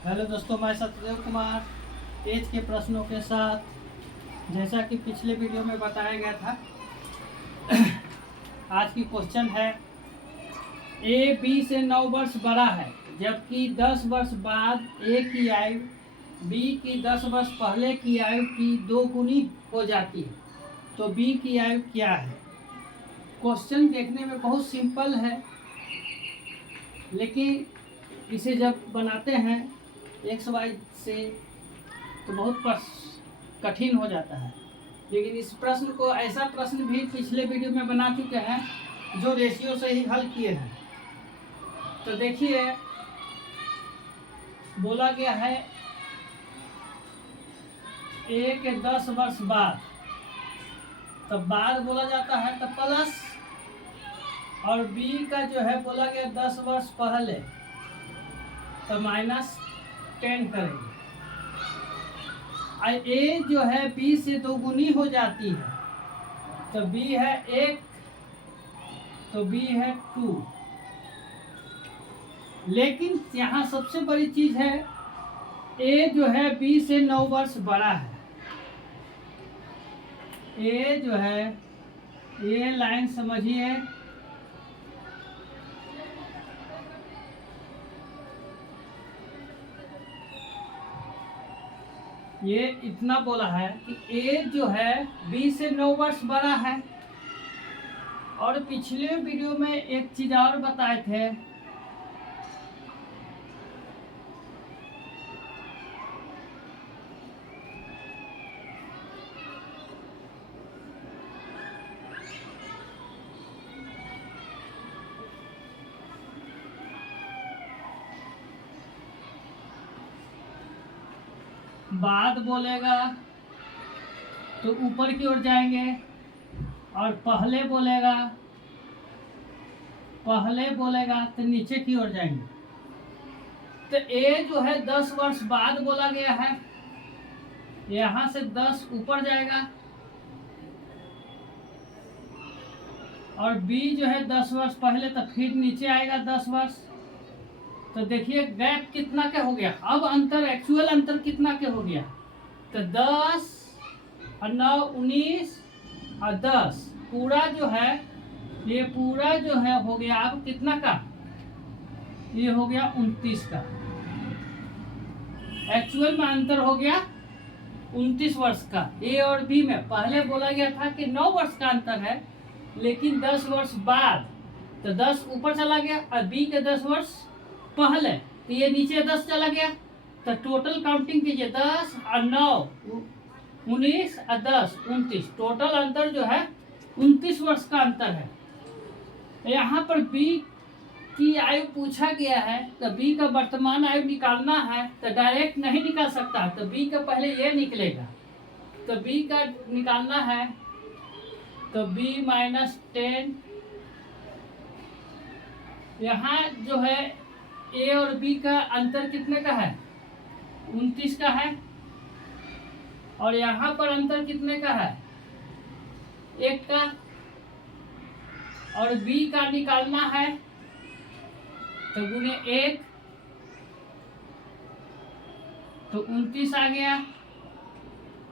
Hello दोस्तों, मैं Satyadev Kumar as के प्रश्नों के साथ, जैसा कि पिछले वीडियो में बताया गया था। आज की क्वेश्चन है, ए बी से 9 वर्ष बड़ा है, जबकि 10 वर्ष बाद ए की आयु बी की 10 वर्ष पहले की आयु की 2 गुनी हो जाती है, तो बी की आयु क्या है। क्वेश्चन देखने में बहुत सिंपल है, लेकिन इसे जब बनाते हैं एक्स वाई से तो बहुत कठिन हो जाता है। लेकिन इस प्रश्न को, ऐसा प्रश्न भी पिछले वीडियो में बना चुके हैं जो रेशियो से ही हल किए हैं। तो देखिए, बोला गया है ए के 10 वर्ष बाद, तब बाद बोला जाता है तो प्लस, और बी का जो है बोला गया 10 वर्ष पहले तो -10 करेंगे। ए जो है बी से 2 गुनी हो जाती है, तो बी है 1, तो बी है 2। लेकिन यहाँ सबसे बड़ी चीज है, ए जो है बी से 9 वर्ष बड़ा है। ए जो है, ये लाइन समझिए, ये इतना बोला है कि ए जो है बी से 9 वर्ष बड़ा है। और पिछले वीडियो में एक चीज और बताए थे, बाद बोलेगा तो ऊपर की ओर जाएंगे, और पहले बोलेगा तो नीचे की ओर जाएंगे। तो ए जो है 10 वर्ष बाद बोला गया है, यहां से 10 ऊपर जाएगा, और बी जो है 10 वर्ष पहले तो फिर नीचे आएगा 10 वर्ष। तो देखिए गैप कितना के हो गया, अब अंतर, एक्चुअल अंतर कितना के हो गया, तो 10 और 9 19 और 10 पूरा जो है, ये पूरा जो है हो गया अब कितना का, ये हो गया 29 का। एक्चुअल में अंतर हो गया 29 वर्ष का ए और बी में। पहले बोला गया था कि 9 वर्ष का अंतर है, लेकिन 10 वर्ष बाद तो 10 ऊपर चला गया, और बी के 10 वर्ष पहले तो ये नीचे 10 चला गया। तो टोटल काउंटिंग कीजिए, 10 और 9 19 और 10 29, टोटल अंतर जो है 29 वर्ष का अंतर है। यहाँ पर बी की आयु पूछा गया है, तो बी का वर्तमान आयु निकालना है, तो डायरेक्ट नहीं निकाल सकता, तो बी का पहले ये निकलेगा, तो बी का निकालना है, तो b -10। यहाँ जो है ए और बी का अंतर कितने का है, 29 का है, और यहाँ पर अंतर कितने का है, 1 का, और बी का निकालना है तो गुने 1, तो 29 आ गया।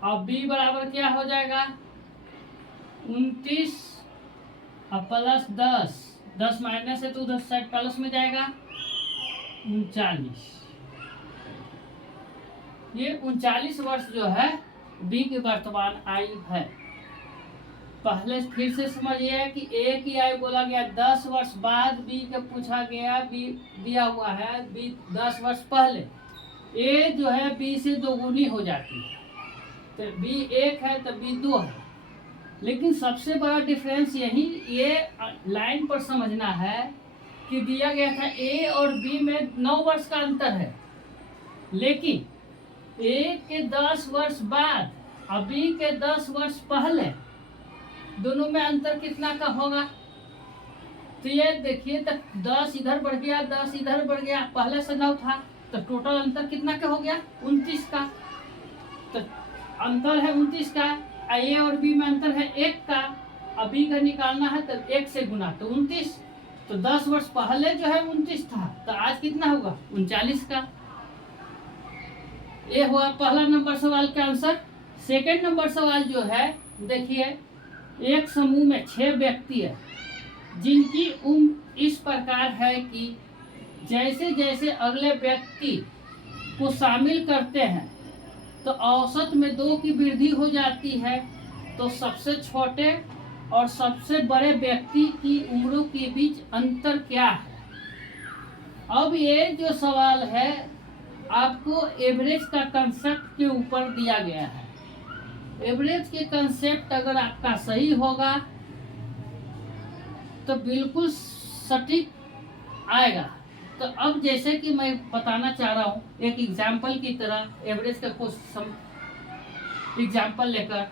और बी बराबर क्या हो जाएगा, 29 और प्लस 10 माइनस है तो उधर साइड प्लस में जाएगा, 39। ये 39 वर्ष जो है बी की वर्तमान आयु है। पहले फिर से समझिए कि ए की आयु बोला गया 10 वर्ष बाद, बी का पूछा गया, बी दिया हुआ है बी 10 वर्ष पहले। ए जो है बी से 2 गुनी हो जाती है, तो बी 1 है तो बी 2 है। लेकिन सबसे बड़ा डिफरेंस यही, ये लाइन पर समझना है कि दिया गया था ए और बी में 9 वर्ष का अंतर है, लेकिन ए के 10 वर्ष बाद और बी के 10 वर्ष पहले दोनों में अंतर कितना का होगा। तो ये देखिए, तो 10 इधर बढ़ गया, 10 इधर बढ़ गया, पहले से 9 था, तो टोटल अंतर कितना का हो गया, 29 का। तो अंतर है 29 का, ए और बी में अंतर है 1 का, और बी का निकालना है तो 1 से गुना, तो 29। तो 10 वर्ष पहले जो है 29 था, तो आज कितना होगा, 39 का। ये हुआ पहला नंबर सवाल का आंसर। सेकंड नंबर सवाल जो है, देखिए, एक समूह में 6 व्यक्ति है जिनकी उम्र इस प्रकार है कि जैसे जैसे अगले व्यक्ति को शामिल करते हैं तो औसत में 2 की वृद्धि हो जाती है। तो सबसे छोटे और सबसे बड़े व्यक्ति की उम्रों के बीच अंतर क्या है? अब ये जो सवाल है आपको एवरेज का कंसेप्ट के ऊपर दिया गया है। एवरेज के कंसेप्ट अगर आपका सही होगा तो बिल्कुल सटीक आएगा। तो अब जैसे कि मैं बताना चाह रहा हूँ एक एग्जाम्पल की तरह एवरेज का कुछ एग्जाम्पल लेकर,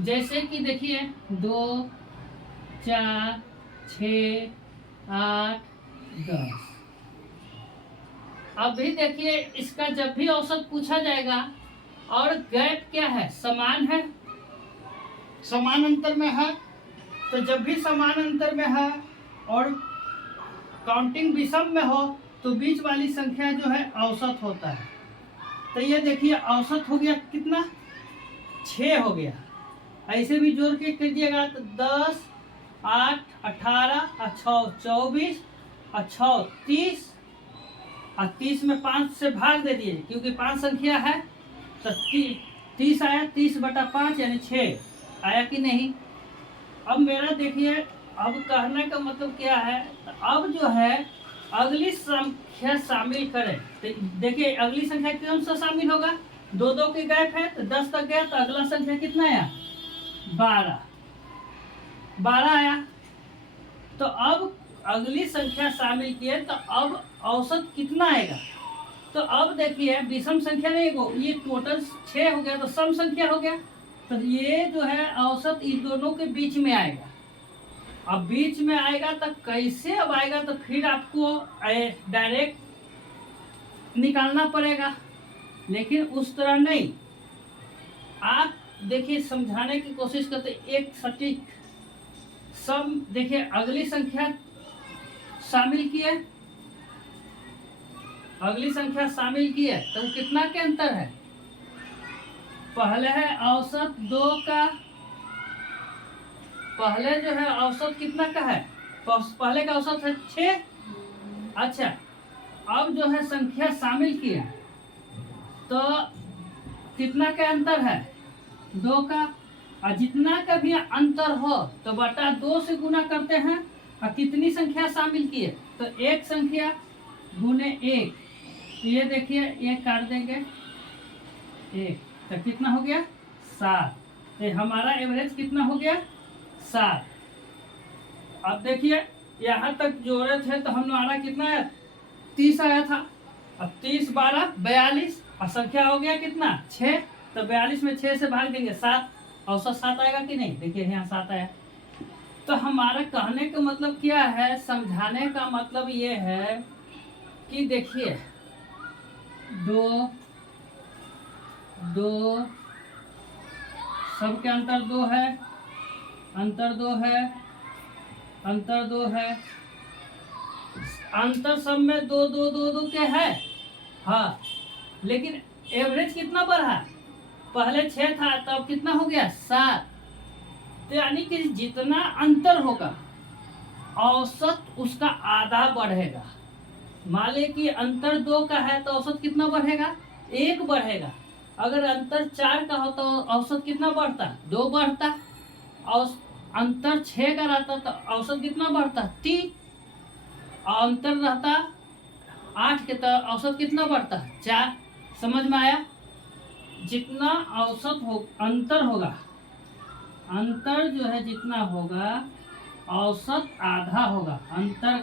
जैसे कि देखिए 2, 4, 6, 8, 10। अभी देखिए इसका जब भी औसत पूछा जाएगा और गैप क्या है, समान है, समान अंतर में है। तो जब भी समान अंतर में है और काउंटिंग विषम में हो तो बीच वाली संख्या जो है औसत होता है। तो ये देखिए औसत हो गया कितना, 6 हो गया। ऐसे भी जोड़ के कीजिएगा तो 10, 8, 18 और 6 24 और 6 30 और 30 में 5 से भाग दे दिए क्योंकि 5 संख्या है तो 30 आया। 30/5 यानी 6 आया कि नहीं। अब मेरा देखिए, अब कहने का मतलब क्या है, तो अब जो है अगली संख्या शामिल करें। तो देखिए अगली संख्या कौन सा शामिल होगा, 2 के गैप है तो 10 तक गया। तो अगला संख्या कितना आया, 12 आया। तो अब अगली संख्या शामिल किए तो अब औसत कितना आएगा। तो अब देखिए विषम संख्या नहीं हो, ये टोटल 6 हो गया तो सम संख्या हो गया। तो ये जो है औसत इन दोनों के बीच में आएगा। अब बीच में आएगा तो कैसे अब आएगा, तो फिर आपको डायरेक्ट निकालना पड़ेगा, लेकिन उस तरह नहीं। आप देखिए समझाने की कोशिश करते, एक सटीक सम देखिए अगली संख्या शामिल किए, अगली संख्या शामिल की है तो कितना के अंतर है, पहले है औसत 2 का, पहले जो है औसत कितना का है, पहले का औसत है 6। अच्छा, अब जो है संख्या शामिल किया तो कितना का अंतर है, 2 का। और जितना का भी अंतर हो तो बटा 2 से गुना करते हैं। और कितनी संख्या शामिल किए, तो 1 संख्या गुने 1। तो ये देखिए ये काट देंगे 1 तो कितना हो गया, 7। तो हमारा एवरेज कितना हो गया, 7। अब देखिए यहाँ तक जोड़े थे तो हमारा कितना है, 30 आया था। अब 30 12 42 और संख्या हो गया कितना, 6। तो 42 में 6 से भाग देंगे 7, औसत 7 आएगा कि नहीं, देखिए यहाँ 7 आया। तो हमारा कहने का मतलब क्या है, समझाने का मतलब ये है कि देखिए 2 2 सबके अंतर 2 है, अंतर 2 है, अंतर 2 है, अंतर सब में 2 2 2 2 के है। हाँ, लेकिन एवरेज कितना बढ़ा, पहले 6 था तब कितना हो गया, 7। तो यानी कि जितना अंतर होगा औसत उसका आधा बढ़ेगा। मान ले कि अंतर 2 का है तो औसत कितना बढ़ेगा, 1 बढ़ेगा। अगर अंतर 4 का हो तो औसत कितना बढ़ता, 2 बढ़ता। और अंतर 6 का रहता तो औसत कितना बढ़ता, 3। और अंतर रहता 8 के तो औसत कितना बढ़ता, 4। समझ में आया। जितना औसत हो अंतर होगा, अंतर जो है जितना होगा औसत आधा होगा, अंतर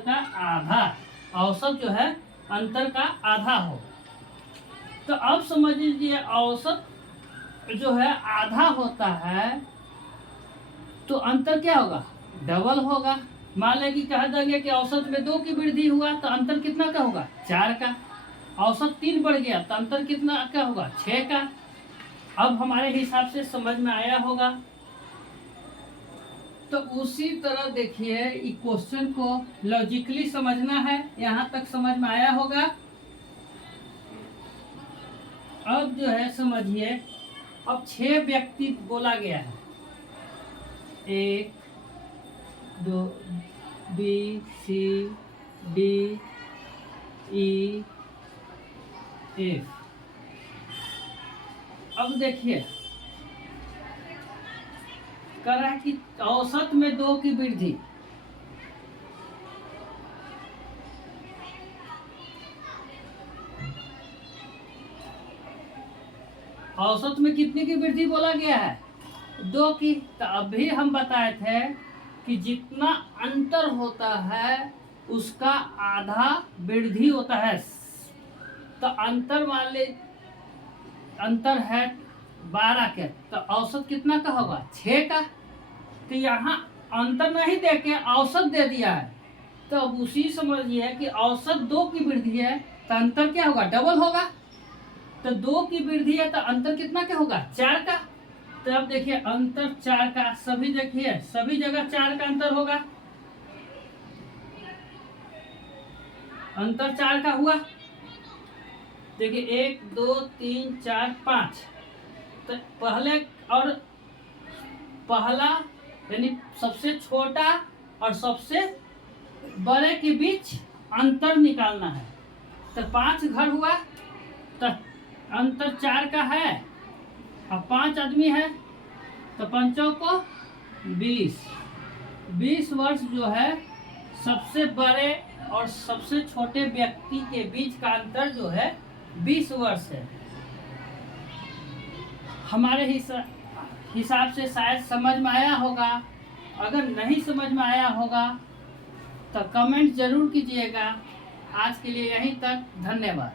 का आधा, औसत जो है अंतर का आधा हो। तो अब समझ लीजिए औसत जो है आधा होता है तो अंतर क्या होगा, डबल होगा। मान लें कि कह देंगे कि औसत में 2 की वृद्धि हुआ तो अंतर कितना का होगा, 4 का। औसत 3 बढ़ गया तो अंतर कितना का होगा, 6 का। अब हमारे हिसाब से समझ में आया होगा। तो उसी तरह देखिए इस क्वेश्चन को लॉजिकली समझना है, यहाँ तक समझ में आया होगा। अब जो है समझिए, अब 6 व्यक्ति बोला गया है, 1 2 B C D E F. अब देखिए कह रहा है कि औसत में 2 की वृद्धि। औसत में कितने की वृद्धि बोला गया है? 2 की। तो अभी हम बताए थे कि जितना अंतर होता है उसका आधा वृद्धि होता है। तो अंतर वाले अंतर है 12 के, तो औसत कितना का होगा? 6 का। तो यहाँ अंतर नहीं दे के औसत दे दिया है, तो अब उसी समझिए कि औसत 2 की वृद्धि है तो अंतर क्या होगा? डबल होगा। तो 2 की वृद्धि है तो अंतर कितना का होगा? 4 का। तो अब देखिए अंतर 4 का, सभी देखिए सभी जगह 4 का अंतर होगा, अंतर 4 का हुआ। देखिए 1 2 3 4 5। तो पहला यानी सबसे छोटा और सबसे बड़े के बीच अंतर निकालना है। तो 5 घर हुआ तो अंतर 4 का है, और 5 आदमी है तो 5 को 20 वर्ष जो है सबसे बड़े और सबसे छोटे व्यक्ति के बीच का अंतर जो है 20 वर्ष है। हमारे हिसाब से शायद समझ में आया होगा। अगर नहीं समझ में आया होगा तो कमेंट जरूर कीजिएगा। आज के लिए यहीं तक, धन्यवाद।